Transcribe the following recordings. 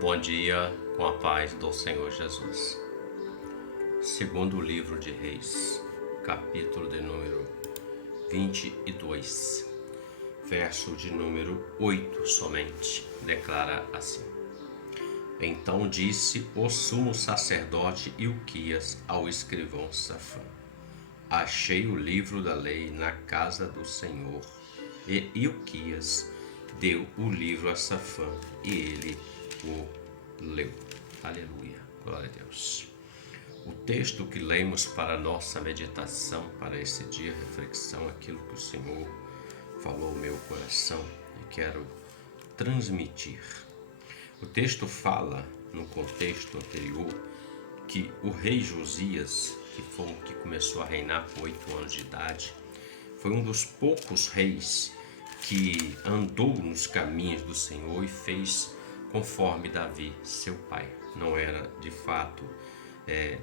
Bom dia, com a paz do Senhor Jesus. Segundo o livro de Reis, capítulo de número 22, verso de número 8 somente, declara assim: Então disse o sumo sacerdote Ilquias ao escrivão Safã: Achei o livro da lei na casa do Senhor. E Ilquias deu o livro a Safã e ele o leu. Aleluia, glória a Deus. O texto que lemos para nossa meditação, para esse dia, reflexão, aquilo que o Senhor falou ao meu coração e quero transmitir. O texto fala, no contexto anterior, que o rei Josias, que começou a reinar com 8 anos de idade, foi um dos poucos reis que andou nos caminhos do Senhor e fez conforme Davi, seu pai. Não era de fato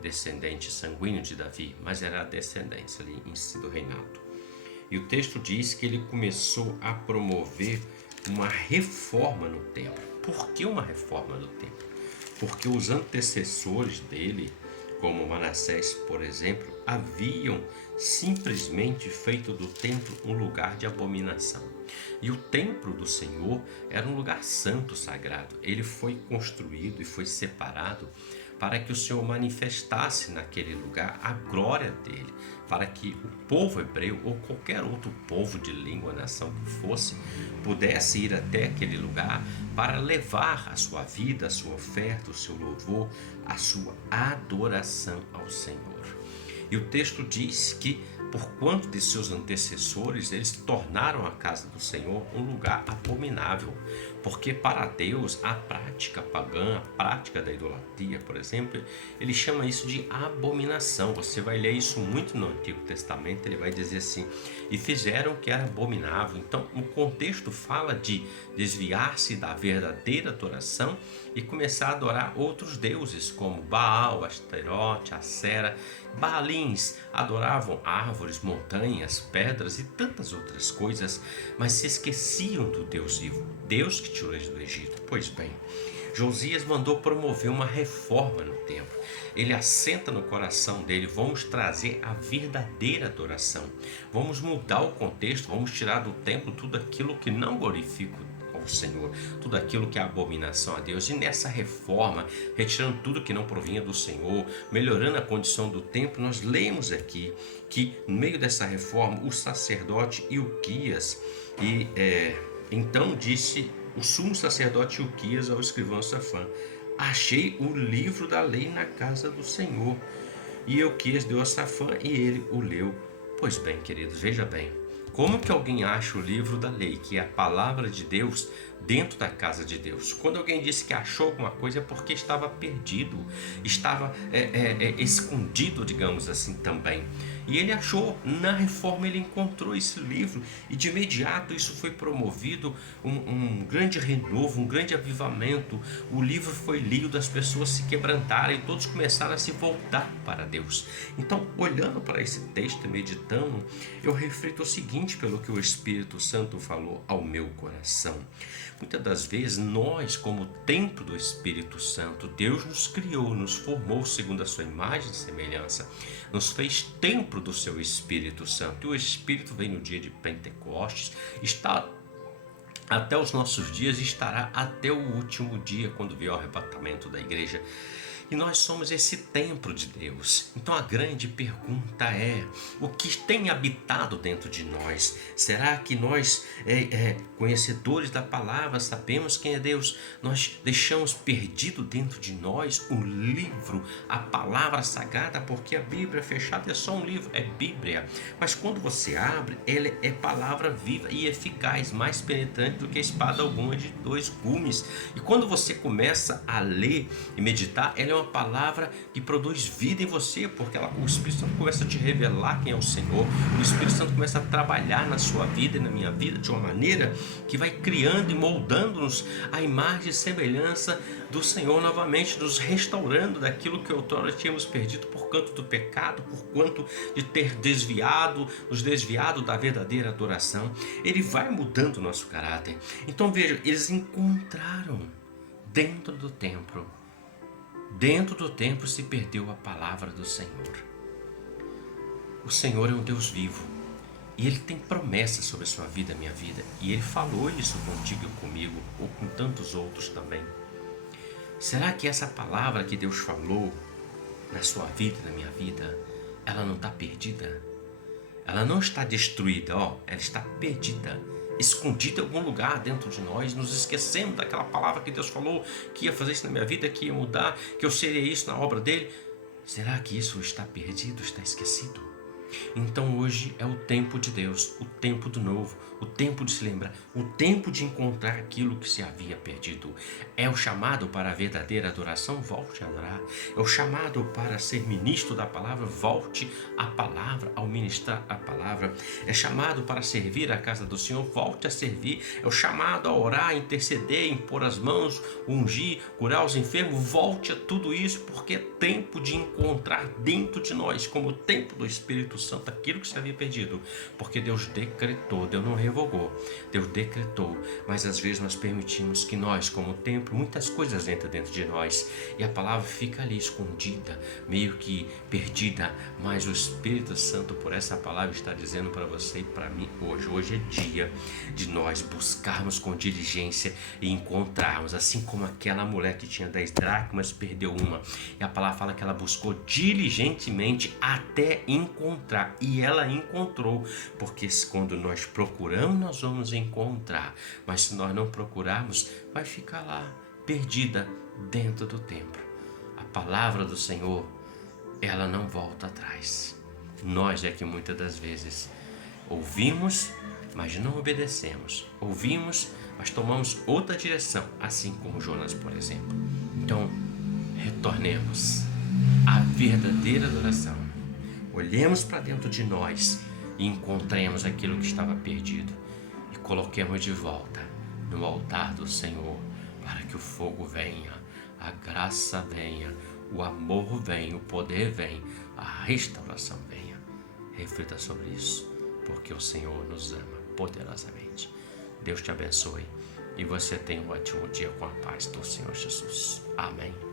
descendente sanguíneo de Davi, mas era a descendência ali em si do reinado. E o texto diz que ele começou a promover uma reforma no templo. Por que uma reforma no templo? Porque os antecessores dele, como Manassés, por exemplo, haviam simplesmente feito do templo um lugar de abominação. E o templo do Senhor era um lugar santo, sagrado. Ele foi construído e foi separado para que o Senhor manifestasse naquele lugar a glória dele, para que o povo hebreu ou qualquer outro povo de língua, nação que fosse, pudesse ir até aquele lugar para levar a sua vida, a sua oferta, o seu louvor, a sua adoração ao Senhor. E o texto diz que, por quanto de seus antecessores, eles tornaram a casa do Senhor um lugar abominável, porque para Deus a prática pagã, a prática da idolatria, por exemplo, ele chama isso de abominação. Você vai ler isso muito no Antigo Testamento, ele vai dizer assim: e fizeram o que era abominável. Então o contexto fala de desviar-se da verdadeira adoração e começar a adorar outros deuses como Baal, Astarote, Acera. Baalins adoravam árvores, montanhas, pedras e tantas outras coisas, mas se esqueciam do Deus vivo, Deus que tirou eles do Egito. Pois bem, Josias mandou promover uma reforma no templo. Ele assenta no coração dele: vamos trazer a verdadeira adoração, vamos mudar o contexto, vamos tirar do templo tudo aquilo que não glorifica ao Senhor, tudo aquilo que é abominação a Deus. E nessa reforma, retirando tudo que não provinha do Senhor, melhorando a condição do templo, nós lemos aqui que no meio dessa reforma o sacerdote Ilquias então disse o sumo sacerdote Ilquias ao escrivão Safã: achei o livro da lei na casa do Senhor. E Ilquias deu a Safã e ele o leu. Pois bem, queridos, veja bem, como que alguém acha o livro da lei, que é a palavra de Deus, dentro da casa de Deus? Quando alguém disse que achou alguma coisa é porque estava perdido, estava escondido, digamos assim, também. E ele achou, na reforma ele encontrou esse livro e de imediato isso foi promovido, um grande renovo, um grande avivamento. O livro foi lido, as pessoas se quebrantaram e todos começaram a se voltar para Deus. Então, olhando para esse texto e meditando, eu reflito o seguinte, pelo que o Espírito Santo falou ao meu coração. Muitas das vezes nós, como templo do Espírito Santo, Deus nos criou, nos formou segundo a sua imagem e semelhança, nos fez templo do seu Espírito Santo. E o Espírito vem no dia de Pentecostes, está até os nossos dias e estará até o último dia, quando vier o arrebatamento da igreja. E nós somos esse templo de Deus. Então a grande pergunta é: o que tem habitado dentro de nós? Será que nós, conhecedores da palavra, sabemos quem é Deus? Nós deixamos perdido dentro de nós o livro, a palavra sagrada? Porque a Bíblia fechada é só um livro, é Bíblia. Mas quando você abre, ela é palavra viva e eficaz, mais penetrante do que espada alguma de 2 gumes. E quando você começa a ler e meditar, ela é uma palavra que produz vida em você, porque o Espírito Santo começa a te revelar quem é o Senhor. O Espírito Santo começa a trabalhar na sua vida e na minha vida de uma maneira que vai criando e moldando-nos a imagem e semelhança do Senhor novamente, nos restaurando daquilo que outrora tínhamos perdido por conta do pecado, por quanto de ter nos desviado da verdadeira adoração. Ele vai mudando o nosso caráter. Então veja, eles encontraram dentro do templo se perdeu a palavra do Senhor. O Senhor é um Deus vivo e Ele tem promessas sobre a sua vida, a minha vida, e Ele falou isso contigo e comigo, ou com tantos outros também. Será que essa palavra que Deus falou na sua vida e na minha vida, ela não está perdida? Ela não está destruída, ela está perdida, escondida em algum lugar dentro de nós. Nos esquecemos daquela palavra que Deus falou, que ia fazer isso na minha vida, que ia mudar, que eu seria isso na obra dele. Será que isso está perdido, está esquecido? Então hoje é o tempo de Deus, o tempo do novo, o tempo de se lembrar, o tempo de encontrar aquilo que se havia perdido. É o chamado para a verdadeira adoração, volte a adorar. É o chamado para ser ministro da palavra, volte à palavra, ao ministrar a palavra. É chamado para servir a casa do Senhor, volte a servir. É o chamado a orar, a interceder, impor as mãos, ungir, curar os enfermos, volte a tudo isso, porque é tempo de encontrar dentro de nós, como o tempo do Espírito Santo, aquilo que se havia perdido, porque Deus decretou, Deus não revogou, Deus decretou, mas às vezes nós permitimos que nós, como templo, muitas coisas entram dentro de nós e a palavra fica ali escondida, meio que perdida, mas o Espírito Santo, por essa palavra, está dizendo para você e para mim hoje é dia de nós buscarmos com diligência e encontrarmos, assim como aquela mulher que tinha 10 dracmas, perdeu uma, e a palavra fala que ela buscou diligentemente até encontrar. E ela encontrou, porque quando nós procuramos, nós vamos encontrar, mas se nós não procurarmos, vai ficar lá, perdida dentro do templo. A palavra do Senhor, ela não volta atrás. Nós é que muitas das vezes ouvimos, mas não obedecemos. Ouvimos, mas tomamos outra direção, assim como Jonas, por exemplo. Então, retornemos à verdadeira adoração. Olhemos para dentro de nós e encontremos aquilo que estava perdido e coloquemos de volta no altar do Senhor, para que o fogo venha, a graça venha, o amor venha, o poder venha, a restauração venha. Reflita sobre isso, porque o Senhor nos ama poderosamente. Deus te abençoe e você tenha um ótimo dia com a paz do Senhor Jesus. Amém.